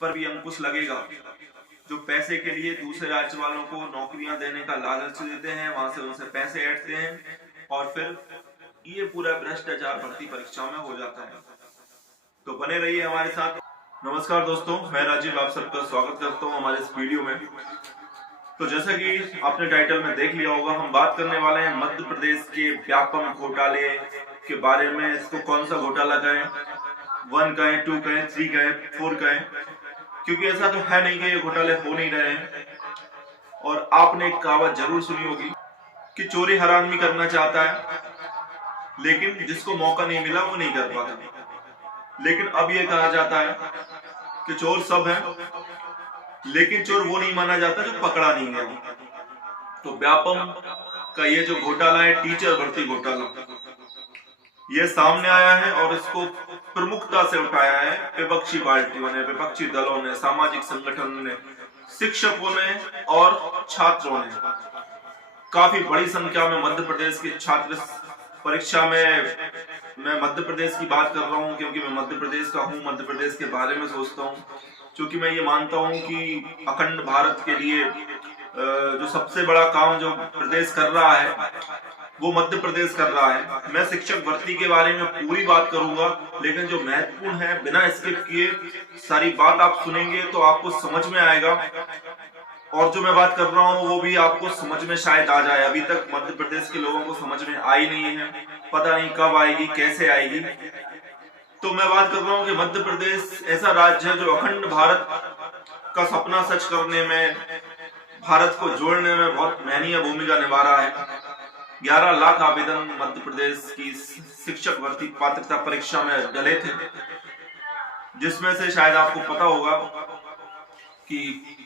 पर भी अंकुश लगेगा। जो पैसे के लिए दूसरे राज्य वालों को नौकरियां देने का लालच देते हैं, वहां से उनसे पैसे ऐंठते हैं और फिर ये पूरा भ्रष्टाचार भर्ती परीक्षा में हो जाता है। तो बने रहिए हमारे साथ। नमस्कार दोस्तों, मैं राजीव आप सबका स्वागत करता हूं हमारे इस वीडियो में। तो जैसा कि आपने टाइटल में देख लिया होगा, हम बात करने वाले हैं मध्य प्रदेश के व्यापक घोटाले के बारे में। इसको कौन सा घोटाला कहें, 1 कहें, 2 कहें, 3 कहें, 4 कहें, क्योंकि ऐसा तो है नहीं कि ये घोटाले हो नहीं रहे हैं। और आपने एक कहावत जरूर सुनी होगी कि चोरी हर आदमी करना चाहता है, लेकिन जिसको मौका नहीं मिला वो नहीं कर पाता। लेकिन अब ये कहा जाता है कि चोर सब हैं, लेकिन चोर वो नहीं माना जाता जो पकड़ा नहीं गया। तो व्यापम का ये जो घोटाला है, टीचर भर्ती घोटाला, ये सामने आया है और इसको प्रमुखता से उठाया है विपक्षी पार्टियों ने, विपक्षी दलों ने, सामाजिक संगठनों ने, शिक्षकों ने और छात्रों ने। काफी बड़ी संख्या में मध्य प्रदेश के छात्र परीक्षा में, मैं मध्य प्रदेश की बात कर रहा हूं क्योंकि मैं मध्य प्रदेश का हूं, मध्य प्रदेश के बारे में सोचता हूं, क्योंकि मैं ये मानता हूं कि अखंड भारत के लिए जो सबसे बड़ा काम जो प्रदेश कर रहा है वो मध्य प्रदेश कर रहा है। मैं शिक्षक भर्ती के बारे में पूरी बात करूंगा, लेकिन जो महत्वपूर्ण है बिना स्किप किए सारी बात आप सुनेंगे तो आपको समझ में आएगा, और जो मैं बात कर रहा हूं वो भी आपको समझ में शायद आ जाए। अभी तक मध्य प्रदेश के लोगों को समझ में आई नहीं है, पता नहीं कब आएगी, कैसे आएगी। तो मैं बात कर रहा हूं कि मध्य प्रदेश ऐसा राज्य है जो अखंड भारत का सपना सच करने में, भारत को जोड़ने में बहुत महनीय भूमिका निभा रहा है। 11 लाख आवेदन मध्य प्रदेश की शिक्षक भर्ती पात्रता परीक्षा में डले थे, जिसमें से शायद आपको पता होगा कि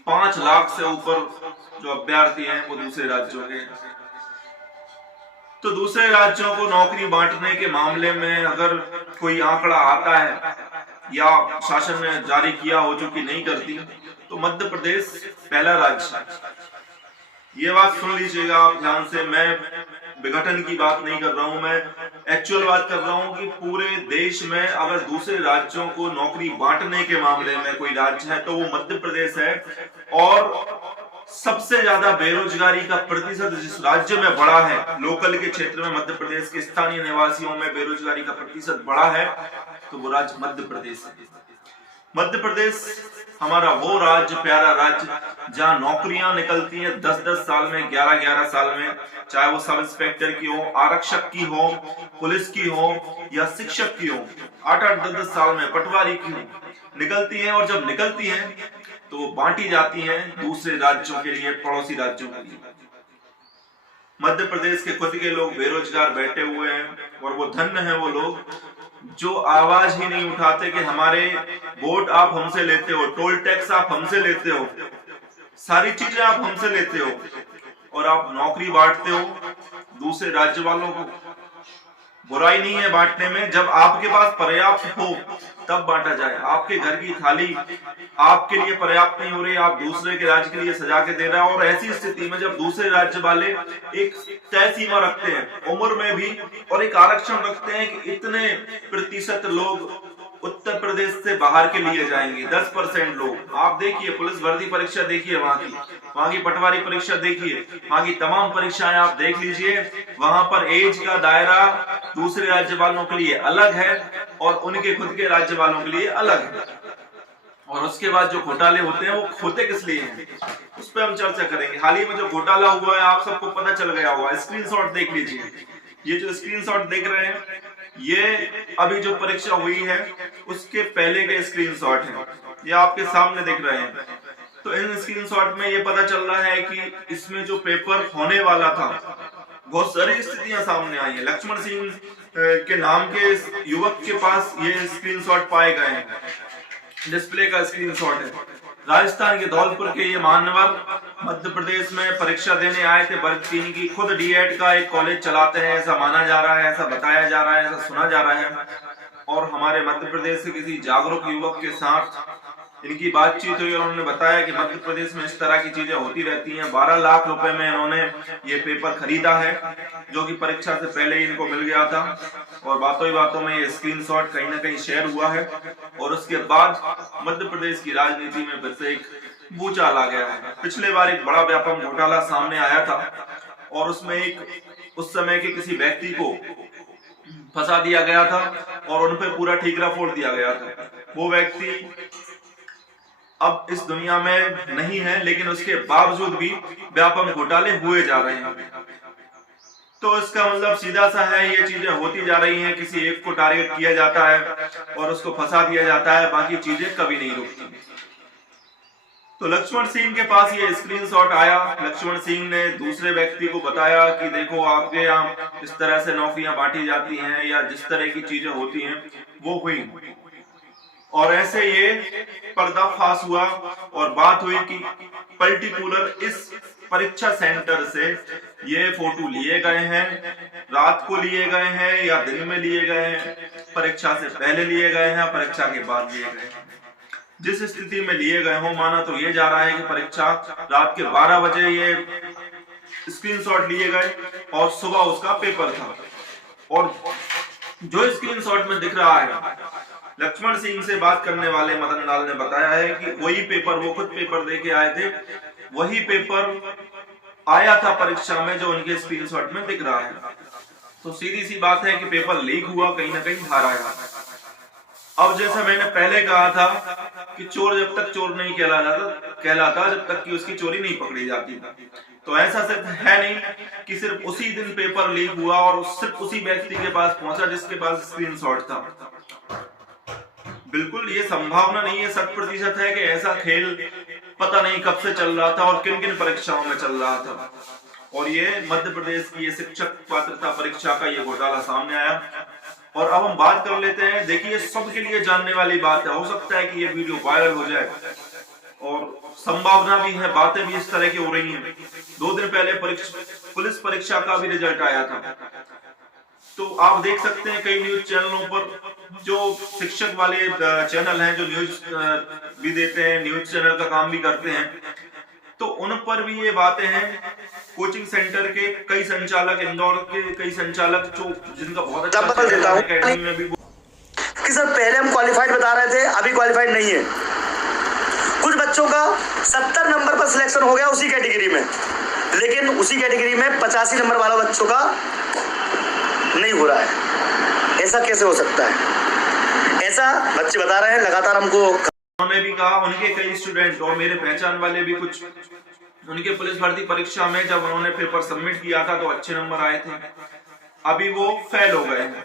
5 लाख से ऊपर जो अभ्यर्थी हैं वो दूसरे राज्यों के। तो दूसरे राज्यों को नौकरी बांटने के मामले में अगर कोई आंकड़ा आता है या शासन ने जारी किया हो जो कि नहीं करती, तो मध्य प्रदेश पहला राज्य है। ये बात सुन लीजिएगा आप ध्यान से। मैं विघटन की बात नहीं कर रहा हूं, मैं एक्चुअल बात कर रहा हूं कि पूरे देश में अगर दूसरे राज्यों को नौकरी बांटने के मामले में कोई राज्य है तो वो मध्य प्रदेश है। और सबसे ज्यादा बेरोजगारी का प्रतिशत जिस राज्य में बढ़ा है, लोकल के क्षेत्र में मध्य प्रदेश के स्थानीय निवासियों में बेरोजगारी का प्रतिशत बढ़ा है, तो वो राज्य मध्य प्रदेश है। मध्य प्रदेश हमारा वो राज्य, प्यारा राज्य, जहां नौकरियां निकलती हैं 10-10 साल में, 11-11 साल में, चाहे वो सब इंस्पेक्टर की हो, आरक्षक की हो, पुलिस की हो या शिक्षक की हो, 8-8, 10-10 साल में पटवारी की हो, निकलती हैं। और जब निकलती हैं तो वो बांटी जाती हैं दूसरे राज्यों के लिए, पड़ोसी राज्यों के लिए। मध्य प्रदेश के खुद के लोग बेरोजगार बैठे हुए हैं, और वो धन्य है वो लोग जो आवाज ही नहीं उठाते कि हमारे वोट आप हमसे लेते हो, टोल टैक्स आप हमसे लेते हो, सारी चीजें आप हमसे लेते हो, और आप नौकरी बांटते हो दूसरे राज्य वालों को। बुराई नहीं है बांटने में, जब आपके पास पर्याप्त हो तब बांटा जाए। आपके घर की थाली आपके लिए पर्याप्त नहीं हो रही, आप दूसरे के राज्य के लिए सजा के दे रहे हो। और ऐसी स्थिति में जब दूसरे राज्य वाले एक तय सीमा रखते हैं उम्र में भी, और एक आरक्षण रखते हैं कि इतने प्रतिशत लोग उत्तर प्रदेश से बाहर के लिए जाएंगे, 10% लोग। आप देखिए पुलिस भर्ती परीक्षा देखिए, वहां की पटवारी परीक्षा देखिए, वहां की तमाम परीक्षाएं आप देख लीजिए, वहां पर एज का दायरा दूसरे राज्य वालों के लिए अलग है और उनके खुद के राज्य वालों के लिए अलग है। और उसके बाद जो घोटाले होते हैं वो होते किस लिए हैं, उस पर हम चर्चा करेंगे। हाल ही में जो घोटाला हुआ है आप सबको पता चल गया होगा, स्क्रीनशॉट देख लीजिए। ये जो स्क्रीनशॉट देख रहे हैं ये अभी जो परीक्षा हुई है उसके पहले के स्क्रीनशॉट हैं, ये आपके सामने दिख रहे हैं। तो इन स्क्रीनशॉट में ये पता चल रहा है कि इसमें जो पेपर होने वाला था, बहुत सारी स्थितियां सामने आई है। लक्ष्मण सिंह के नाम के युवक के पास ये स्क्रीनशॉट पाए गए हैं, डिस्प्ले का स्क्रीनशॉट है। राजस्थान के धौलपुर के ये मान्यवर मध्य प्रदेश में परीक्षा देने आए थे वर्ग 3 की, खुद डीएड का एक कॉलेज चलाते हैं, ऐसा माना जा रहा है, ऐसा बताया जा रहा है, ऐसा सुना जा रहा है। और हमारे मध्य प्रदेश से किसी जागरूक युवक के साथ इनकी बातचीत हुई और उन्होंने बताया कि मध्य प्रदेश में इस तरह की चीजें होती रहती हैं। 12 लाख रुपए में इन्होंने ये पेपर खरीदा है, जो कि परीक्षा से पहले ही इनको मिल गया था, और बातों ही बातों में ये स्क्रीनशॉट कहीं ना कहीं शेयर हुआ है। और उसके बाद मध्य प्रदेश की राजनीति में फिर से एक भूचाल आ गया है। पिछले बार एक बड़ा व्यापम घोटाला सामने आया था और उसमें एक उस समय के किसी व्यक्ति को फंसा दिया गया था और उन पे पूरा ठीकरा फोड़ दिया गया था। वो व्यक्ति अब इस दुनिया में नहीं है, लेकिन उसके बावजूद भी व्यापम घोटाले हुए जा रहे हैं। तो इसका मतलब सीधा सा है, ये चीजें होती जा रही हैं, किसी एक को टारगेट किया जाता है और उसको फंसा दिया जाता है, बाकी चीजें कभी नहीं रुकती। तो लक्ष्मण सिंह के पास ये स्क्रीनशॉट आया। लक्ष्मण सिंह ने दूसरे व्यक्ति को बताया कि देखो आपके यहाँ इस तरह से नौकरियां बांटी जाती हैं या जिस तरह की चीजें होती हैं वो हुई, और ऐसे ये पर्दाफाश हुआ और बात हुई कि पर्टिकुलर इस परीक्षा सेंटर से ये फोटो लिए गए हैं, रात को लिए गए हैं या दिन में लिए गए हैं, परीक्षा से पहले लिए गए हैं, परीक्षा के बाद लिए गए हैं। जिस स्थिति में लिए गए हो, माना तो ये जा रहा है कि परीक्षा रात के 12 बजे ये स्क्रीनशॉट लिए गए और सुबह उसका पेपर था। और जो स्क्रीनशॉट में दिख रहा है, लक्ष्मण सिंह से बात करने वाले मदन लाल ने बताया है कि वही पेपर, वो खुद पेपर दे के आए थे, वही पेपर आया था परीक्षा में जो उनके स्क्रीनशॉट में दिख रहा है। तो सीधी सी बात है कि पेपर लीक हुआ, कहीं ना कहीं बाहर आया। अब जैसा मैंने पहले कहा था कि चोर जब तक चोर नहीं कहलाता जब तक कि उसकी चोरी नहीं पकड़ी जाती। तो ऐसा सिर्फ है नहीं कि सिर्फ उसी दिन पेपर लीक हुआ और सिर्फ उसी व्यक्ति के पास पहुंचा जिसके पास स्क्रीनशॉट था। बिल्कुल ये संभावना नहीं है, 100% है कि ऐसा खेल पता नहीं कब से चल रहा था और किन किन परीक्षाओं में चल रहा था। और ये मध्य प्रदेश की ये शिक्षक पात्रता परीक्षा का ये घोटाला सामने आया। और अब हम बात कर लेते हैं। देखिए, सबके लिए जानने वाली बात है, हो सकता है कि ये वीडियो वायरल हो जाए और संभावना भी है, बातें भी इस तरह की हो रही हैं। 2 दिन पहले पुलिस परीक्षा का भी रिजल्ट आया था। तो आप देख सकते हैं कई न्यूज चैनलों पर जो शिक्षक वाले चैनल हैं, जो न्यूज भी देते हैं, न्यूज चैनल का काम भी करते हैं, तो उन पर भी ये बातें हैं। कोचिंग सेंटर के कई संचालक, इंदौर के कई संचालक जो जिनका बहुत अच्छा एकेडमी में भी कि सर पहले हम क्वालिफाइड बता रहे थे, अभी क्वालिफाइड नहीं है। कुछ बच्चों का 70 नंबर पर सिलेक्शन हो गया उसी कैटेगरी में, लेकिन उसी कैटेगरी में 85 नंबर वाला बच्चों का नहीं हो रहा है। ऐसा कैसे हो सकता है? ऐसा बच्चे बता रहे हैं लगातार हमको। उन्होंने भी कहा, उनके कई स्टूडेंट और मेरे पहचान वाले भी कुछ, उनके पुलिस भर्ती परीक्षा में जब उन्होंने पेपर सबमिट किया था तो अच्छे नंबर आए थे, अभी वो फेल हो गए हैं।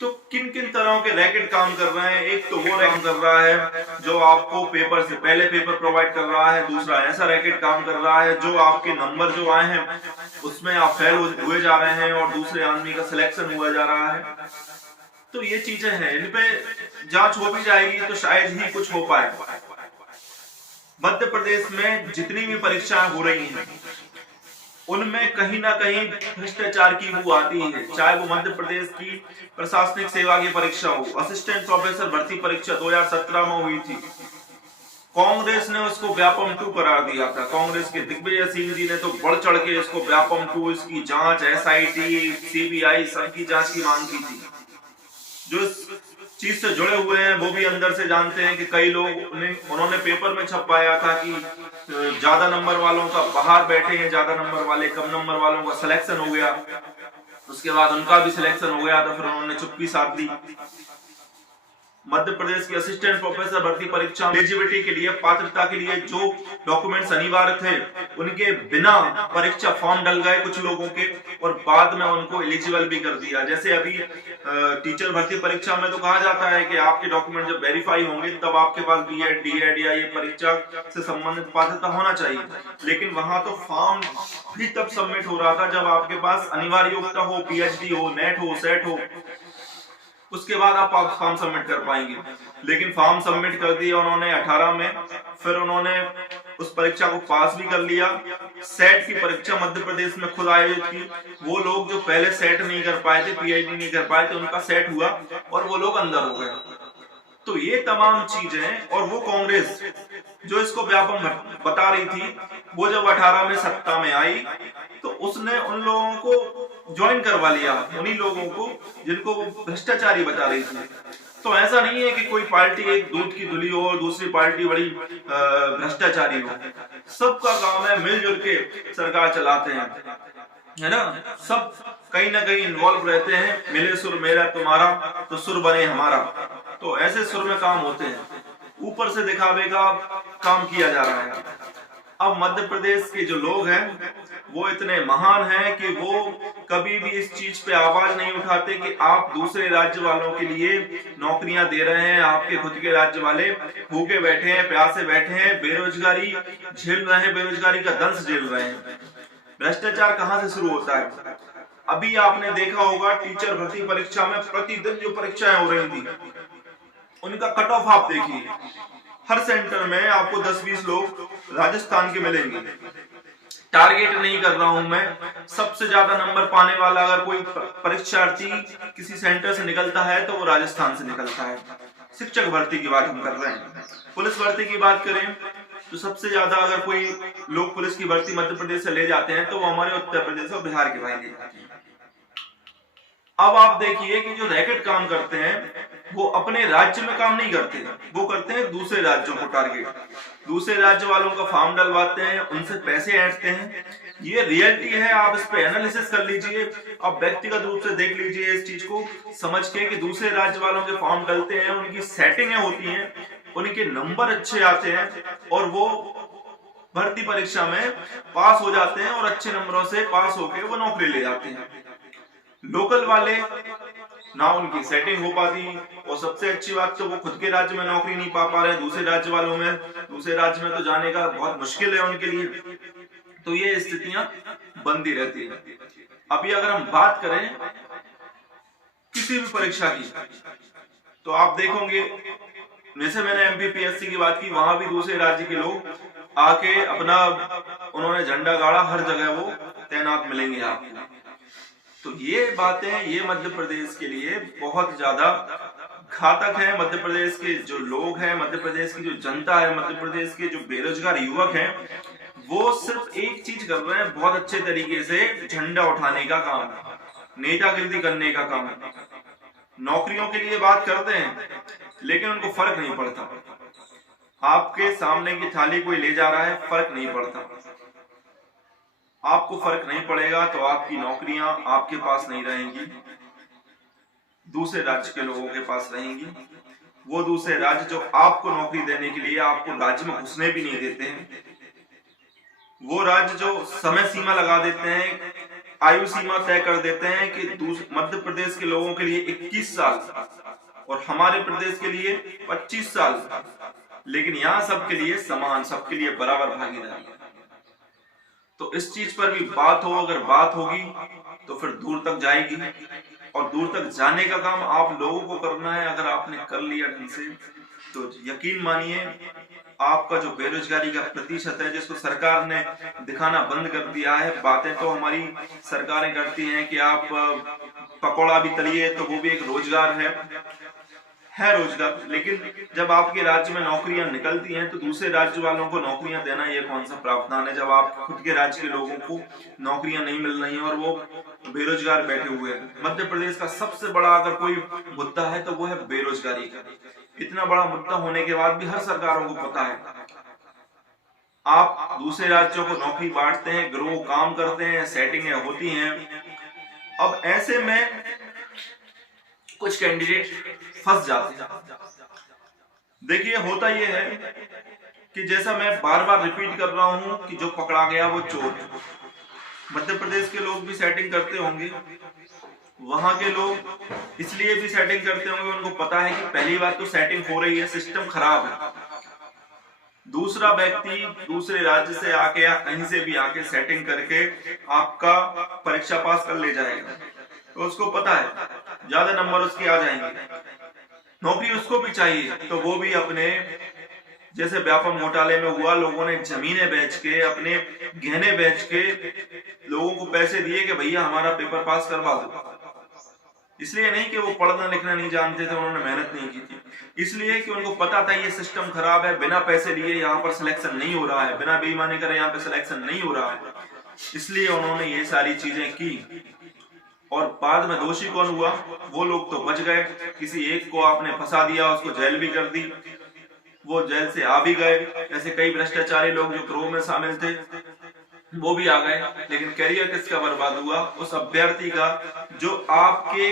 तो किन किन तरह के रैकेट काम कर रहे हैं? एक तो वो काम कर रहा है जो आपको पेपर से पहले पेपर प्रोवाइड कर रहा है, दूसरा ऐसा रैकेट काम कर रहा है जो आपके नंबर जो आए हैं उसमें आप फेल हुए जा रहे हैं और दूसरे आदमी का सिलेक्शन हुआ जा रहा है। तो ये चीजें हैं, इन पे जांच हो भी जाएगी तो शायद ही कुछ हो पाए। मध्य प्रदेश में जितनी भी परीक्षाएं हो रही हैं उनमें कहीं ना कहीं भ्रष्टाचार की बू आती है, चाहे वो मध्य प्रदेश की प्रशासनिक सेवा की परीक्षा हो। असिस्टेंट प्रोफेसर भर्ती परीक्षा 2017 में हुई थी, कांग्रेस ने उसको व्यापम 2 करार दिया था। कांग्रेस के दिग्विजय सिंह जी ने तो बढ़ चढ़ के इसको व्यापम 2, इसकी जांच SIT, CBI सबकी जांच की मांग की थी। जो इस चीज से जुड़े हुए हैं वो भी अंदर से जानते हैं कि कई लोग उन्होंने पेपर में छपाया था कि ज्यादा नंबर वालों का बाहर बैठे हैं, ज्यादा नंबर वाले, कम नंबर वालों का सिलेक्शन हो गया। उसके बाद उनका भी सिलेक्शन हो गया तो फिर उन्होंने चुप्पी साध दी। मध्य प्रदेश की असिस्टेंट प्रोफेसर भर्ती परीक्षा एलिजिबिलिटी के लिए, पात्रता के लिए जो डॉक्यूमेंट्स अनिवार्य थे उनके बिना परीक्षा फॉर्म डल गए कुछ लोगों के और बाद में उनको एलिजिबल भी कर दिया। जैसे अभी टीचर भर्ती परीक्षा में तो कहा जाता है कि आपके डॉक्यूमेंट जब वेरीफाई होंगे तब आपके पास BEd, DEd या ये परीक्षा से संबंधित पात्रता होना चाहिए, लेकिन वहां तो फॉर्म भी तब सबमिट हो रहा था जब आपके पास अनिवार्य योग्यता हो, PhD हो, नेट हो, सेट हो, उसके बाद आप फॉर्म सबमिट कर पाएंगे। लेकिन फॉर्म सबमिट कर दिया उन्होंने 18 में, फिर उन्होंने उस परीक्षा को पास भी कर लिया। सेट की परीक्षा मध्य प्रदेश में खुद आयोजित की। वो लोग जो पहले सेट नहीं कर पाए थे, PhD नहीं कर पाए थे, उनका सेट हुआ और वो लोग अंदर हो गए। तो ये तमाम चीजें, और वो कांग्रेस जो इसको व्यापम बता रही थी, वो जब 18 में सत्ता में आई तो उसने उन लोगों को ज्वाइन करवा लिया, उन्हीं लोगों को जिनको वो भ्रष्टाचारी बता रही थी। तो ऐसा नहीं है कि कोई पार्टी एक दूध की धुली हो और दूसरी पार्टी बड़ी भ्रष्टाचारी हो। सबका काम है मिलजुल के सरकार चलाते हैं, है ना। सब कहीं ना कहीं इन्वॉल्व रहते हैं, मिले सुर मेरा तुम्हारा तो सुर बने हमारा। तो ऐसे सुर में काम होते हैं, ऊपर से दिखावे का काम किया जा रहा है। अब मध्य प्रदेश के जो लोग हैं वो इतने महान हैं कि वो कभी भी इस चीज पे आवाज नहीं उठाते कि आप दूसरे राज्य वालों के लिए नौकरियां दे रहे हैं, आपके खुद के राज्य वाले भूखे बैठे हैं, प्यासे बैठे हैं, बेरोजगारी झेल रहे हैं, बेरोजगारी का दंश झेल रहे हैं। भ्रष्टाचार कहां से शुरू होता है? अभी आपने देखा होगा टीचर भर्ती परीक्षा में प्रतिदिन जो परीक्षाएं हो रही थी, उनका कट ऑफ आप देखिए। हर सेंटर में आपको 10-20 लोग राजस्थान के मिलेंगे। टारगेट नहीं कर रहा हूं मैं, सबसे ज्यादा नंबर पाने वाला अगर कोई परीक्षार्थी किसी सेंटर से निकलता है तो वो राजस्थान से निकलता है। शिक्षक भर्ती की बात हम कर रहे हैं। पुलिस भर्ती की बात करें तो सबसे ज्यादा अगर कोई लोग पुलिस की भर्ती मध्य प्रदेश से ले जाते हैं तो वो हमारे उत्तर प्रदेश और बिहार के भाई ले जाते हैं। अब आप देखिए कि जो रैकेट काम करते हैं वो अपने राज्य में काम नहीं करते, वो करते हैं दूसरे राज्यों को टारगेट। दूसरे राज्य वालों का फॉर्म डलवाते हैं, उनसे पैसे ऐंठते हैं। ये रियलिटी है, आप इस पे एनालिसिस कर लीजिए, आप व्यक्तिगत रूप से देख लीजिए इस चीज को समझ के कि दूसरे राज्य वालों के फॉर्म डलते हैं, उनकी सेटिंगें होती हैं, उनके नंबर अच्छे आते हैं और वो भर्ती परीक्षा में पास हो जाते हैं और अच्छे नंबरों से पास होकर वो नौकरी ले जाते हैं। लोकल वाले ना उनकी सेटिंग हो पाती, और सबसे अच्छी बात तो वो खुद के राज्य में नौकरी नहीं पा रहे, दूसरे राज्य वालों में, दूसरे राज्य में तो जाने का बहुत मुश्किल है उनके लिए। तो ये स्थितियां बनती रहती है। अभी अगर हम बात करें किसी भी परीक्षा की तो आप देखोगे, जैसे मैंने एमपीपीएससी की बात की, वहां भी दूसरे राज्य के लोग आके अपना उन्होंने झंडा गाड़ा, हर जगह वो तैनात मिलेंगे आपको। तो ये बातें, ये मध्य प्रदेश के लिए बहुत ज्यादा घातक है। मध्य प्रदेश के जो लोग हैं, मध्य प्रदेश की जो जनता है, मध्य प्रदेश के जो बेरोजगार युवक हैं, वो सिर्फ एक चीज कर रहे हैं, बहुत अच्छे तरीके से झंडा उठाने का काम, नेतागिरी करने का काम। नौकरियों के लिए बात करते हैं लेकिन उनको फर्क नहीं पड़ता। आपके सामने की थाली कोई ले जा रहा है, फर्क नहीं पड़ता। आपको फर्क नहीं पड़ेगा तो आपकी नौकरियां आपके पास नहीं रहेंगी, दूसरे राज्य के लोगों के पास रहेंगी। वो दूसरे राज्य जो आपको नौकरी देने के लिए आपको राज्य में घुसने भी नहीं देते हैं, वो राज्य जो समय सीमा लगा देते हैं, आयु सीमा तय कर देते हैं कि मध्य प्रदेश के लोगों के लिए 21 साल और हमारे प्रदेश के लिए 25 साल, लेकिन यहाँ सबके लिए समान, सबके लिए बराबर भागीदारी। तो इस चीज पर भी बात हो, अगर बात होगी तो फिर दूर तक जाएगी, और दूर तक जाने का काम आप लोगों को करना है। अगर आपने कर लिया ढंग से तो यकीन मानिए आपका जो बेरोजगारी का प्रतिशत है, जिसको सरकार ने दिखाना बंद कर दिया है, बातें तो हमारी सरकारें करती हैं कि आप पकौड़ा भी तलिए तो वो भी एक रोजगार है रोजगार, लेकिन जब आपके राज्य में नौकरियां निकलती हैं तो दूसरे राज्य वालों को नौकरियां देना ये कौन सा प्रावधान है, जब आप खुद के राज्य के लोगों को नौकरियां नहीं मिल रही हैं और वो बेरोजगार बैठे हुए हैं। मध्य प्रदेश का सबसे बड़ा अगर कोई मुद्दा है तो वो है बेरोजगारी का। इतना बड़ा मुद्दा होने के बाद भी हर सरकारों को पता है, आप दूसरे राज्यों को नौकरी बांटते हैं, गिरोह काम करते हैं, सेटिंगें होती हैं। अब ऐसे में कुछ कैंडिडेट फंस जाते हैं। देखिए होता यह है कि जैसा मैं बार बार रिपीट कर रहा हूं कि जो पकड़ा गया वो चोर है। मध्य प्रदेश के लोग भी सेटिंग करते होंगे, वहां के लोग इसलिए भी सेटिंग करते होंगे, उनको पता है कि पहली बात तो सेटिंग हो रही है, सिस्टम खराब है। दूसरा व्यक्ति दूसरे राज्य से आके या कहीं से भी आके सेटिंग करके आपका परीक्षा पास कर ले जाएगा, तो उसको पता है ज्यादा नंबर उसके आ जाएंगे, नौकरी उसको भी चाहिए, तो वो भी अपने जैसे व्यापम घोटाले में हुआ, लोगों ने जमीनें बेच के, अपने गहने बेच के लोगों को पैसे दिए कि भैया हमारा पेपर पास करवा दो। इसलिए नहीं कि वो पढ़ना लिखना नहीं जानते थे, उन्होंने मेहनत नहीं की थी, इसलिए कि उनको पता था ये सिस्टम खराब है, बिना पैसे लिए यहाँ पर सिलेक्शन नहीं हो रहा है, बिना बेईमानी करे यहाँ पे सिलेक्शन नहीं हो रहा है, इसलिए उन्होंने ये सारी चीजें की। और बाद में दोषी कौन हुआ? वो लोग तो बच गए, किसी एक को आपने फंसा दिया, उसको जेल भी कर दी, वो जेल से आ भी गए। ऐसे कई भ्रष्टाचारी लोग जो गिरोह में शामिल थे वो भी आ गए, लेकिन कैरियर किसका बर्बाद हुआ? उस अभ्यर्थी का जो आपके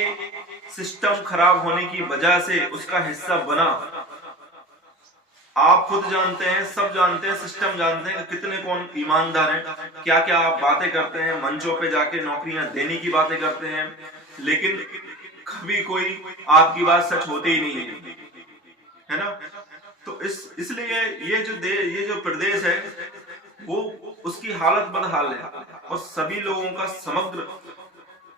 सिस्टम खराब होने की वजह से उसका हिस्सा बना। आप खुद जानते हैं, सब जानते हैं, सिस्टम जानते हैं कि कितने कौन ईमानदार हैं, क्या क्या आप बातें करते हैं, मंचों पे जाके नौकरियां देने की बातें करते हैं, लेकिन कभी कोई आपकी बात सच होती ही नहीं है ना। तो इसलिए ये जो प्रदेश है वो उसकी हालत बदहाल है। और सभी लोगों का समग्र,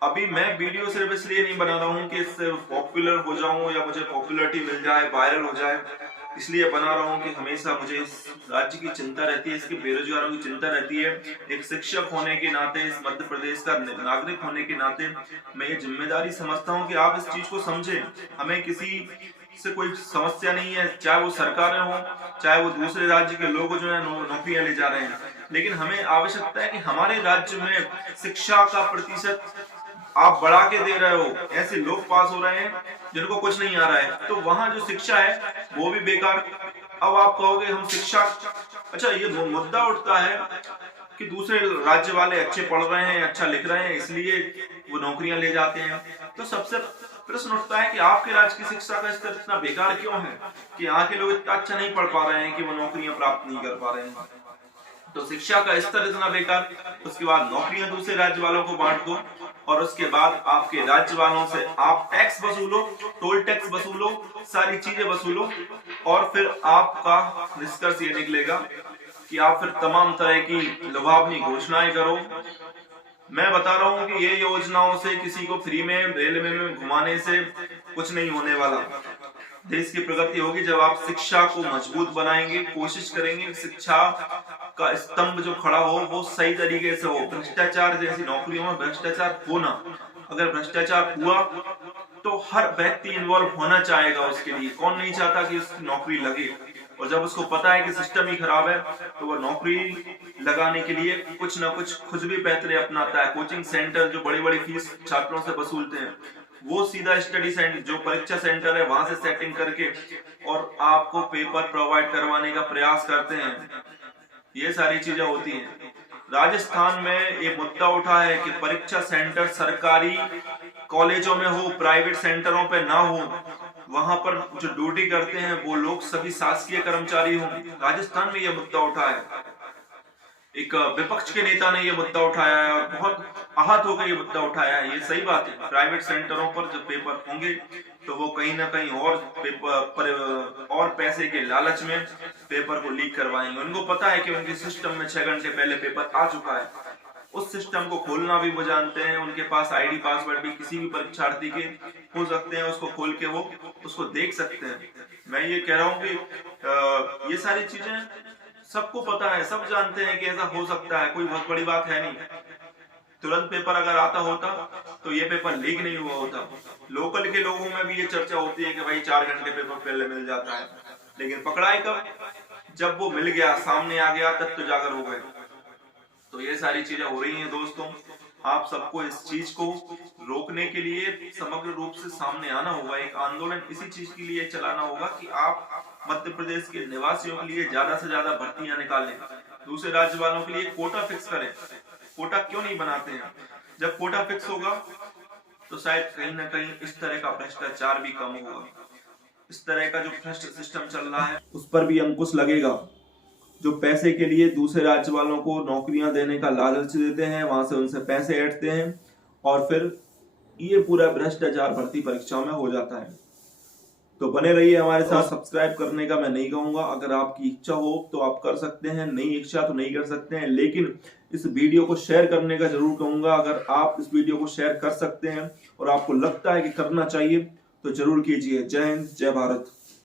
अभी मैं वीडियो सिर्फ इसलिए नहीं बना रहा हूँ कि इससे पॉपुलर हो जाऊं या मुझे पॉपुलैरिटी मिल जाए, वायरल हो जाए, इसलिए बना रहा हूँ कि हमेशा मुझे इस राज्य की चिंता रहती है, इसके बेरोजगारों की चिंता रहती है। एक शिक्षक होने के नाते, इस मध्य प्रदेश का नागरिक होने के नाते मैं ये जिम्मेदारी समझता हूँ कि आप इस चीज को समझें। हमें किसी से कोई समस्या नहीं है, चाहे वो सरकारें हो, चाहे वो दूसरे राज्य के लोग जो है नौकरियां ले जा रहे हैं, लेकिन हमें आवश्यकता है कि हमारे राज्य में शिक्षा का प्रतिशत आप बढ़ा के दे रहे हो। ऐसे लोग पास हो रहे हैं जिनको कुछ नहीं आ रहा है, तो वहां जो शिक्षा है वो भी बेकार। अब आप कहोगे हम शिक्षा, अच्छा ये मुद्दा उठता है कि दूसरे राज्य वाले अच्छे पढ़ रहे हैं, अच्छा लिख रहे हैं, इसलिए वो नौकरियां ले जाते हैं। तो सबसे प्रश्न उठता है कि आपके राज्य की शिक्षा का स्तर इतना बेकार क्यों है कि यहाँ के लोग इतना अच्छा नहीं पढ़ पा रहे हैं कि वो नौकरियां प्राप्त नहीं कर पा रहे हैं। तो शिक्षा का स्तर इतना बेकार, उसके बाद नौकरियां दूसरे राज्य वालों को बांट दो, और उसके बाद आपके राज्य वालों से आप टैक्स वसूलो, टोल टैक्स वसूलो, सारी चीजें वसूलो, और फिर आपका निष्कर्ष ये निकलेगा कि आप फिर तमाम तरह की लुभावनी घोषणाएं करो। मैं बता रहा हूं कि ये योजनाओं से किसी को फ्री में रेलवे में घुमाने से कुछ नहीं होने वाला। देश की प्रगति होगी जब आप शिक्षा को मजबूत बनाएंगे, कोशिश करेंगे शिक्षा का स्तंभ जो खड़ा हो वो सही तरीके से हो। भ्रष्टाचार जैसी नौकरियों में भ्रष्टाचार होना, अगर भ्रष्टाचार हुआ तो हर व्यक्ति इन्वॉल्व होना चाहेगा उसके लिए। कौन नहीं चाहता कि उसकी नौकरी लगे, और जब उसको पता है कि सिस्टम ही खराब है तो वो नौकरी लगाने के लिए कुछ ना कुछ खुद भी पैतरे अपनाता है। कोचिंग सेंटर जो बड़ी बड़ी फीस छात्रों से वसूलते हैं, वो सीधा स्टडी सेंटर जो परीक्षा सेंटर है वहां से सेटिंग करके और आपको पेपर प्रोवाइड करवाने का प्रयास करते हैं। ये सारी चीजें होती हैं। राजस्थान में ये मुद्दा उठा है कि परीक्षा सेंटर सरकारी कॉलेजों में हो, प्राइवेट सेंटरों पे ना हो, वहां पर जो ड्यूटी करते हैं वो लोग सभी शासकीय कर्मचारी हों। राजस्थान में ये मुद्दा उठा है, एक विपक्ष के नेता ने ये मुद्दा उठाया है और बहुत आहत होकर ये मुद्दा उठाया है। ये सही बात है, प्राइवेट सेंटरों पर जब पेपर होंगे तो वो कहीं ना कहीं और पेपर और पैसे के लालच में पेपर को लीक करवाएंगे। उनको पता है कि उनके सिस्टम में 6 घंटे पहले पेपर आ चुका है, उस सिस्टम को खोलना भी वो जानते हैं। उनके पास आईडी पासवर्ड भी किसी भी परीक्षार्थी के हो सकते हैं, उसको खोल के वो उसको देख सकते हैं। मैं ये कह रहा हूँ कि ये सारी चीजें सबको पता है, सब जानते हैं कि ऐसा हो सकता है, कोई बहुत बड़ी बात है नहीं। तुरंत पेपर अगर आता होता तो ये पेपर लीक नहीं हुआ होता। लोकल के लोगों में भी ये चर्चा होती है कि भाई 4 घंटे पेपर पहले मिल जाता है, लेकिन पकड़ाई कब? जब वो मिल गया, सामने आ गया, तब तो जाकर हो गए। तो ये सारी चीजें हो रही हैं दोस्तों। आप सबको इस चीज को रोकने के लिए समग्र रूप से सामने आना होगा। एक आंदोलन इसी चीज के लिए चलाना होगा कि आप मध्य प्रदेश के निवासियों के लिए ज्यादा से ज्यादा भर्तियां निकालें, दूसरे राज्य वालों के लिए कोटा फिक्स करें। कोटा क्यों नहीं बनाते हैं? जब कोटा फिक्स होगा तो शायद कहीं ना कहीं इस तरह का भ्रष्टाचार भी कम होगा। इस तरह का जो भ्रष्ट सिस्टम चल रहा है उस पर भी अंकुश लगेगा। जो पैसे के लिए दूसरे राज्य वालों को नौकरियां देने का लालच देते हैं, वहां से उनसे पैसे ऐंठते हैं और फिर ये पूरा भ्रष्टाचार भर्ती परीक्षाओं में हो जाता है। तो बने रहिए हमारे साथ। सब्सक्राइब करने का मैं नहीं कहूंगा, अगर आपकी इच्छा हो तो आप कर सकते हैं, नहीं इच्छा तो नहीं कर सकते हैं, लेकिन इस वीडियो को शेयर करने का जरूर कहूंगा। अगर आप इस वीडियो को शेयर कर सकते हैं और आपको लगता है कि करना चाहिए तो जरूर कीजिए। जय हिंद, जय भारत।